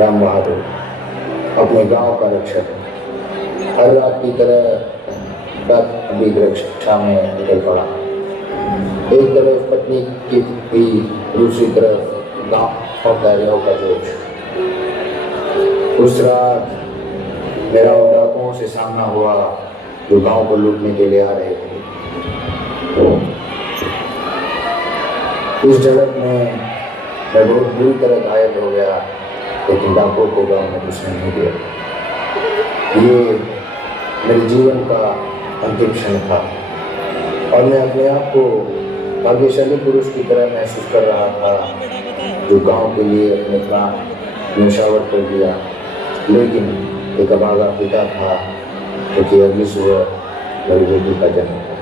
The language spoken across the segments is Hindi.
राम बहादुर अपने गांव का रक्षक हर रात की तरह प्राथमिक रक्षा में निकल पड़ा। एक तरफ पत्नी की हुई, दूसरी तरफ गांव कार्यों का जोश। उस रात मेरा उन डाकुओं से सामना हुआ जो गांव को लूटने के लिए आ रहे थे। इस झड़प में मैं बहुत बुरी तरह घायल हो गया, लेकिन डाकुओं को गांव में कुछ नहीं दिया। ये मेरे जीवन का अंतिम क्षण था और मैं अपने आप को भाग्यशाली पुरुष की तरह महसूस कर रहा था जो गांव के लिए अपने प्राण न्यौछावर कर दिया। लेकिन एक अभागा पिता था क्योंकि अगली सुबह मेरी बेटी का जन्म था।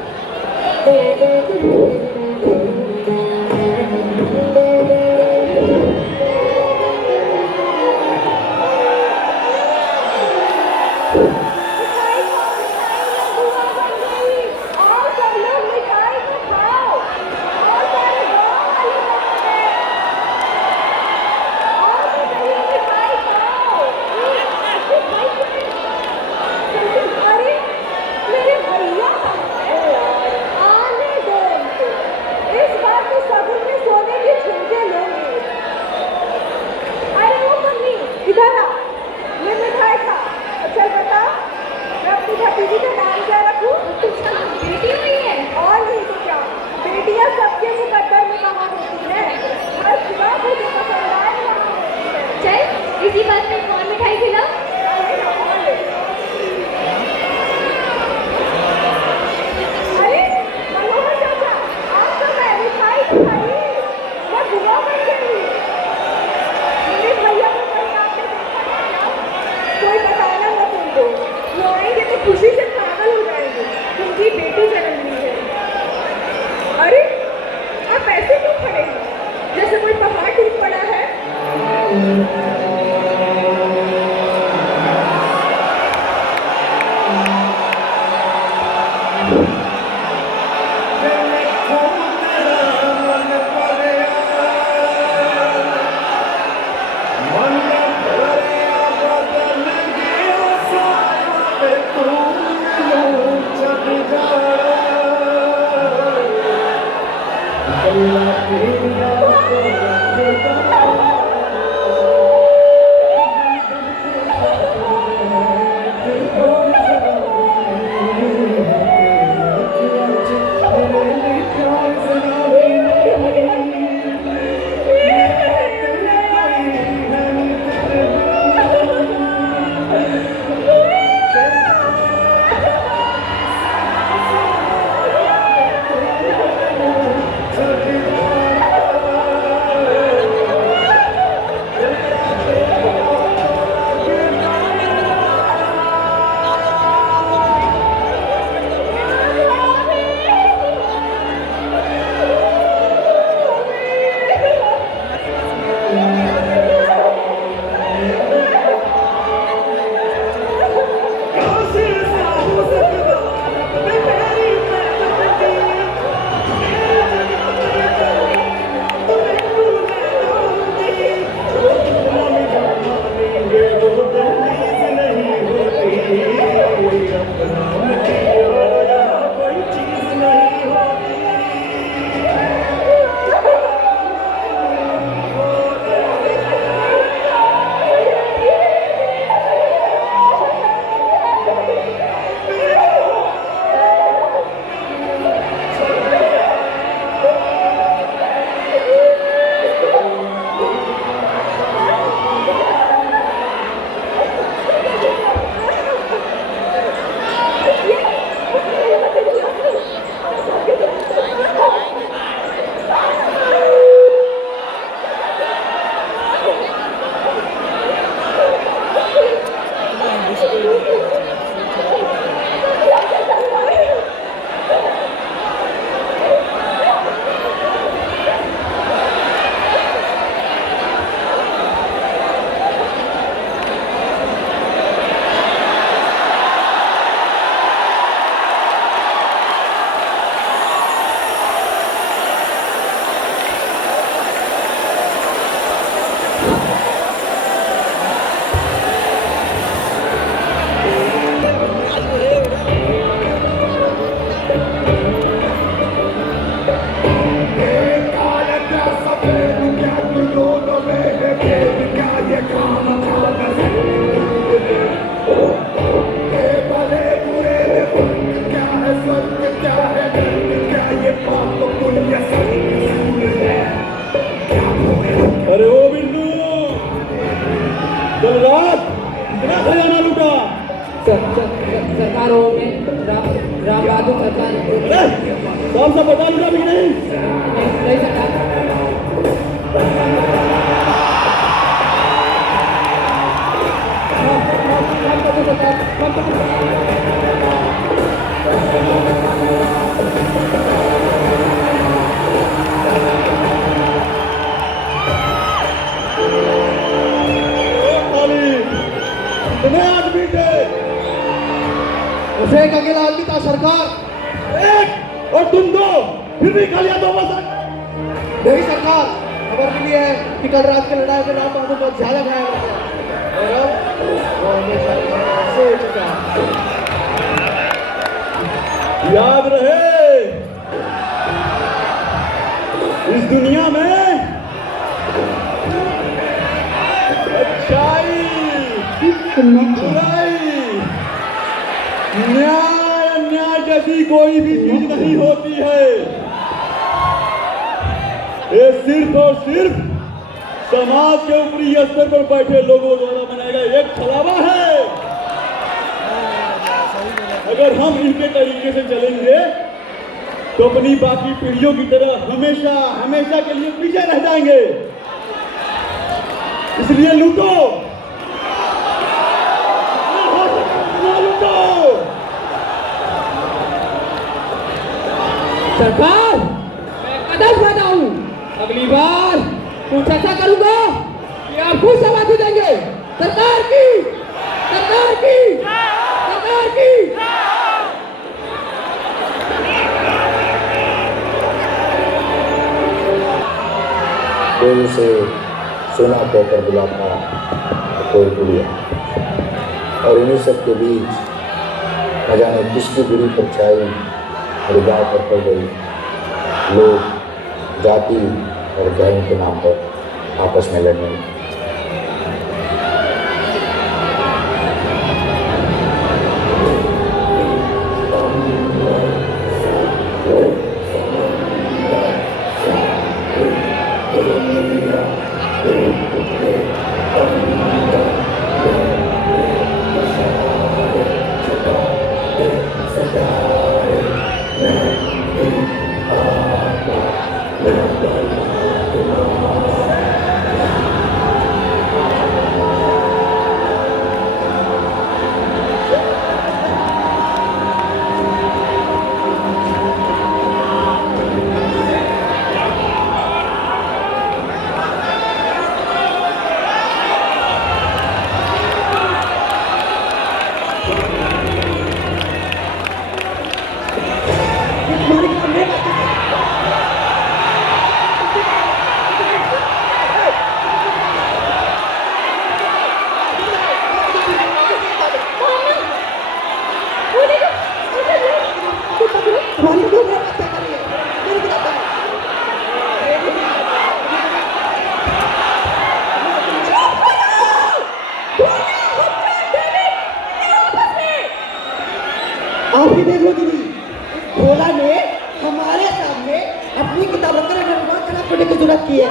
इसी बात में कौन मिठाई खिलाओ? अरे मनोहर चाचा, आप तो मैं मिठाई खाई, मैं बुआ बन गई। मेरे भैया को कहीं आपने देखा क्या? कोई बताना मत उनको, वो आएंगे तो खुशी से पागल हो जाएंगे, उनकी बेटी जन्म ली है। अरे आप ऐसे क्यों खड़े हैं जैसे कोई पहाड़ टूट पड़ा है? अरे ओ बिल्लू, कल रात कितना खजाना लूटा? सरकार हो में राम बहादुर सरकार अरे कौन सा पता लूटा भी नहीं? नहीं सरकार। कितने आदमी थे? उसे एक अकेला आदमी था सरकार। एक और तुम दो, फिर भी खाली हाथों बस। नहीं सरकार, खबर मिली है कि कल रात की लड़ाई में राम बहादुर बहुत ज्यादा घायल हो गए और अब वो हमेशा से चुका है। याद रहे, इस दुनिया में अच्छाई, बुराई, न्याय अन्याय जैसी कोई भी चीज नहीं होती है। ये सिर्फ और सिर्फ समाज के ऊपरी स्तर पर बैठे लोगों द्वारा बनाया गया एक छलावा है। अगर हम इनके तरीके से चलेंगे तो अपनी बाकी पीढ़ियों की तरह हमेशा हमेशा के लिए पीछे रह जाएंगे। इसलिए लूटो, लूटो। सरकार, मैं कदम उठाता हूँ। अगली बार कुछ ऐसा करूंगा कि आपको समाधि देंगे। सरकार की, सरकार की, सरकार की। कोई उसे सोना कहकर बुलाता, कोई गुड़िया, और इन्हीं सब के बीच न जाने किसकी बुरी परछाई हृदय पर पड़ गई। लोग जाति और धर्म के नाम पर आपस में लड़ने लगे। आप ही देख लो दीदी, भोला ने हमारे सामने अपनी किताब रखकर निर्माण खराब करने की जरूरत की है,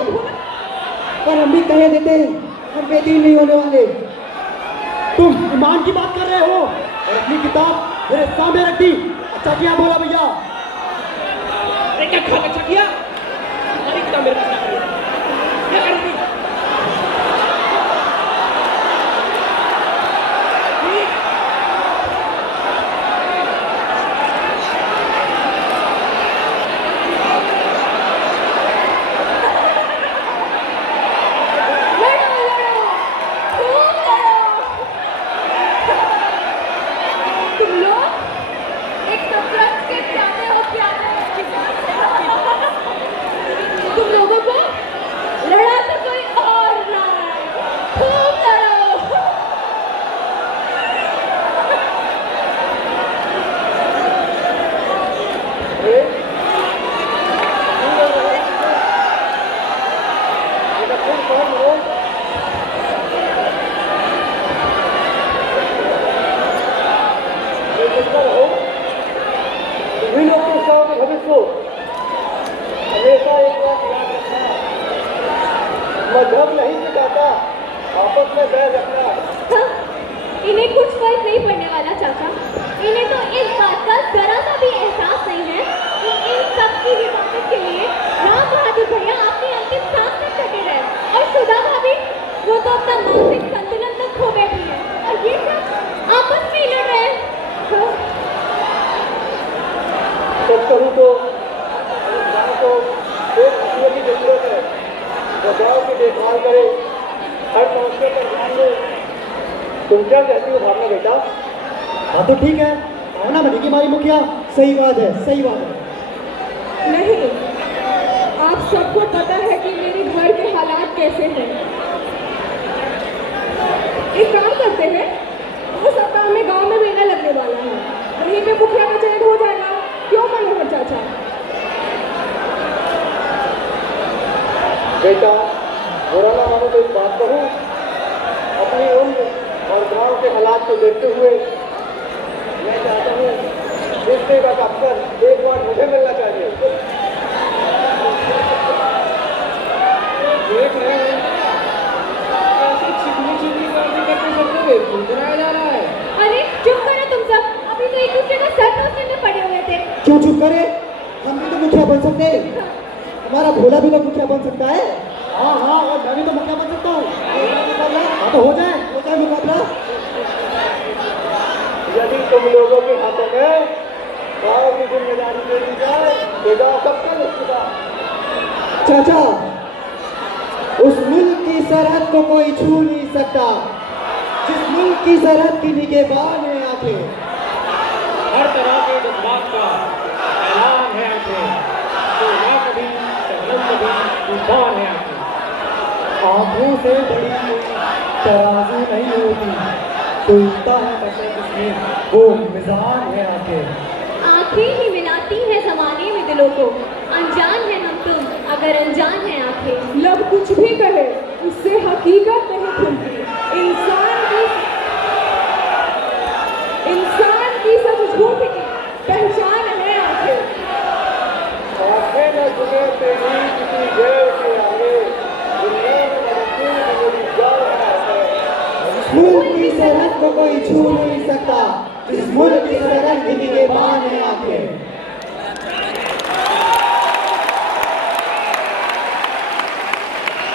पर हम भी कह देते हैं हम बेदीन नहीं होने वाले। तुम ईमान की बात कर रहे हो और अपनी किताब मेरे सामने रख दी। अच्छा किया भोला भैया। अरे क्या खा अच्छा किया? हमारी किताब मेरे पास रख दी। क्या करूंगी? तुम लोग एक शतरंज के प्यादे हो, प्यादे। मजहब नहीं सिखाता, आपस में बैठ रखना। हाँ, इन्हें कुछ फर्क नहीं पड़ने वाला चाचा। इन्हें तो इस बात का जरा सा भी एहसास नहीं है कि इन सब की हिफाजत के लिए राम बहादुर भैया अपनी अंतिम सांस तक डटे रहे। और सुधा भाभी, वो तो अपना मानसिक संतुलन तक खो बैठी है और ये सब आपस में ही लड़ रहे हैं। हाँ, सच कहूँ तो इस गाँव को एक दूसरे की जरूरत है, जो गाँव की देखभाल करे, हर समस्या पर ध्यान दे। तुम क्या कहती हो भावना बेटा? हाँ तो ठीक है, भावना बनेगी हमारी मुखिया। सही बात है, सही बात है। नहीं, आप सबको पता है कि मेरे घर के हालात कैसे हैं। एक काम करते हैं, वो सप्ताह में गांव में मेला लगने वाला है, वहीं पे मुखिया का चयन हो जाएगा। क्यों मनोहर चाचा? बेटा, बुरा ना मानो तो एक बात कहूँ, अपनी उम्र और गांव के हालात को देखते हुए मैं चाहता हूँ इस सेवा का अवसर एक बार मुझे मिलना चाहिए। देख रहे हैं कैसे चिकनी बाजी करके सबको बेवकूफ बनाया जा रहा है। अरे चुप करो तुम सब, अभी तो एक दूसरे का सर नोचने में पड़े हुए थे। क्यों चुप करे? हम भी तो मुखिया बन सकते हैं। हमारा भोला भी तो मुखिया बन सकता है। हाँ हाँ, और मैं भी तो मुखिया बन सकता हूँ। हाँ तो हो जाए मुकाबला। यदि तुम लोगों के हाथों में गाँव की जिम्मेदारी दे दी जाए तो गाँव सबका निश्चिता। चाचा, उस मुल्क की सरहद को कोई छू नहीं सकता जिस मुल्क की सरहद की निगहबान है आंखें। हर तरह के जज्बात का ऐलान है आंखें, तो ना कभी शबनम कभी तूफान है आंखें। आंखों से बड़ी कोई तराजू नहीं होती, टूटता है बसे जिसमें वो मिजान है आंखें। आंखें ही मिलाती हैं जमाने में दिलों को, अनजान है हम तुम अगर अनजान है आंखें। लब कुछ भी कहे उससे हकीकत नहीं खुलती। इंसान की सच झूठ की पहचान है आंखें। आंखें न झुके तेरी किसी गैर के आगे, दुनिया में मजबूर मेरी जान है। मुल्क की सरहद को कोई छू नहीं